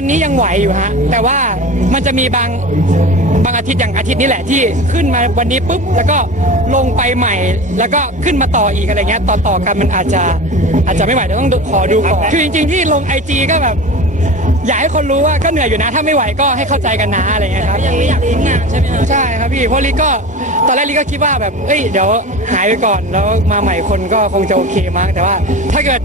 อนนี้ยังไหวอยู่ฮะ แต่ว่ามันจะมีบางบางอาทิตย์อย่างอาทิตย์นี้แหละที่ขึ้นมาวันนี้ปุ๊บแล้วก็ลงไปใหม่ แล้วก็ขึ้นมาต่ออีกอะไรเงี้ยต่อต่อกันมันอาจจะอาจจะไม่ไหวเดี๋ยวต้องดูขอดูก่อนคือจริงๆที่ลงไอจีก็แบบ อยากให้คนรู้ว่าก็เหนื่อยอยู่นะ ถ้าไม่ไหวก็ให้เข้าใจกันนะอะไรเงี้ยครับยังไม่อยากทิ้งงานใช่ไหมคะใช่ครับพี่เพราะลิก็ตอนแรกลิก็คิดว่าแบบเอ้ยเดี๋ยวหายไปก่อนแล้วมาใหม่คนก็คงจะโอเคมั้งแต่ว่า ถ้าเกิด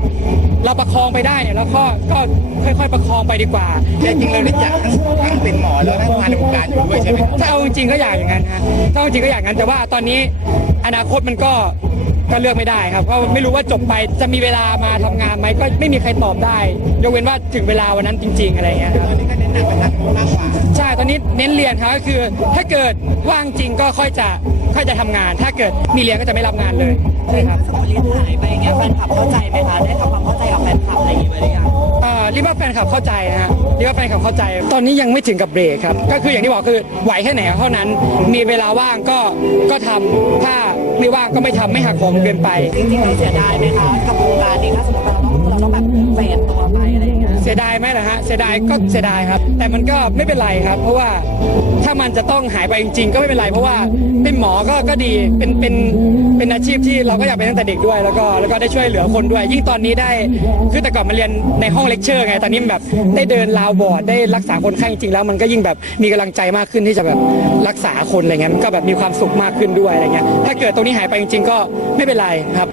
เราประคองไปได้เนี่ยเราก็ก็ค่อย ๆ ประคองไปดีกว่าแต่จริงเราได้อยากทั้งทั้งเป็นหมอแล้วทั้งงานในวงการอยู่ด้วยใช่ไหมครับถ้าเอาจริงๆก็อยากอย่างนั้นฮะถ้าเอาจริงก็อยากอย่างนั้นแต่ว่าตอนนี้อนาคตมันก็ ก็เลือกไม่ได้ครับเพราะไม่รู้ว่าจบไปจะมีเวลามาทำงานไหมก็ไม่มีใครตอบได้ ยกเว้นว่าถึงเวลาวันนั้นจริง ๆ อะไรอย่างเงี้ยครับตอนนี้ก็เน้นหนักไปทางนู้นมากกว่าใช่ตอนนี้เน้นเรียนครับก็คือ ถ้าเกิดว่างจริงก็ค่อยจะค่อยจะทำงาน ถ้าเกิดมีเรียนก็จะไม่รับงานเลยใช่ครับสมมติลิ้นหายไปอย่างเงี้ยแฟนคลับเข้าใจไหมคะ ว่าแฟนคลับเข้าใจนะฮะรีบว่าแฟนคลับเข้าใจ ตอนนี้ยังไม่ถึงกับเบรกครับ ก็คืออย่างที่บอกคือไหวแค่ไหนเท่านั้น มีเวลาว่างก็ก็ทำถ้าไม่ว่างก็ไม่ทำไม่หักโหมเกินไป จริงๆเราเสียดายไหมคะกับวงการนี้ถ้าสมมติ เสียดายไหมล่ะฮะเสียดายก็เสียดายครับ แต่มันก็ไม่เป็นไรครับ เพราะว่าถ้ามันจะต้องหายไปจริง ๆ ก็ไม่เป็นไร เพราะว่าเป็นหมอก็ก็ดีเป็นเป็นเป็นอาชีพที่เราก็อยากเป็นตั้งแต่เด็กด้วย แล้วก็แล้วก็ได้ช่วยเหลือคนด้วย ยิ่งตอนนี้ได้คือแต่ก่อนมาเรียนในห้องเลคเชอร์ไงตอนนี้แบบได้เดินราวบอร์ดได้รักษาคนไข้จริงๆแล้ว มันก็ยิ่งแบบมีกำลังใจมากขึ้นที่จะแบบรักษาคนอะไรเงี้ยมันก็แบบมีความสุขมากขึ้นด้วยอะไรเงี้ยถ้าเกิดตรงนี้หายไปจริง ๆ ก็ไม่เป็นไรครับ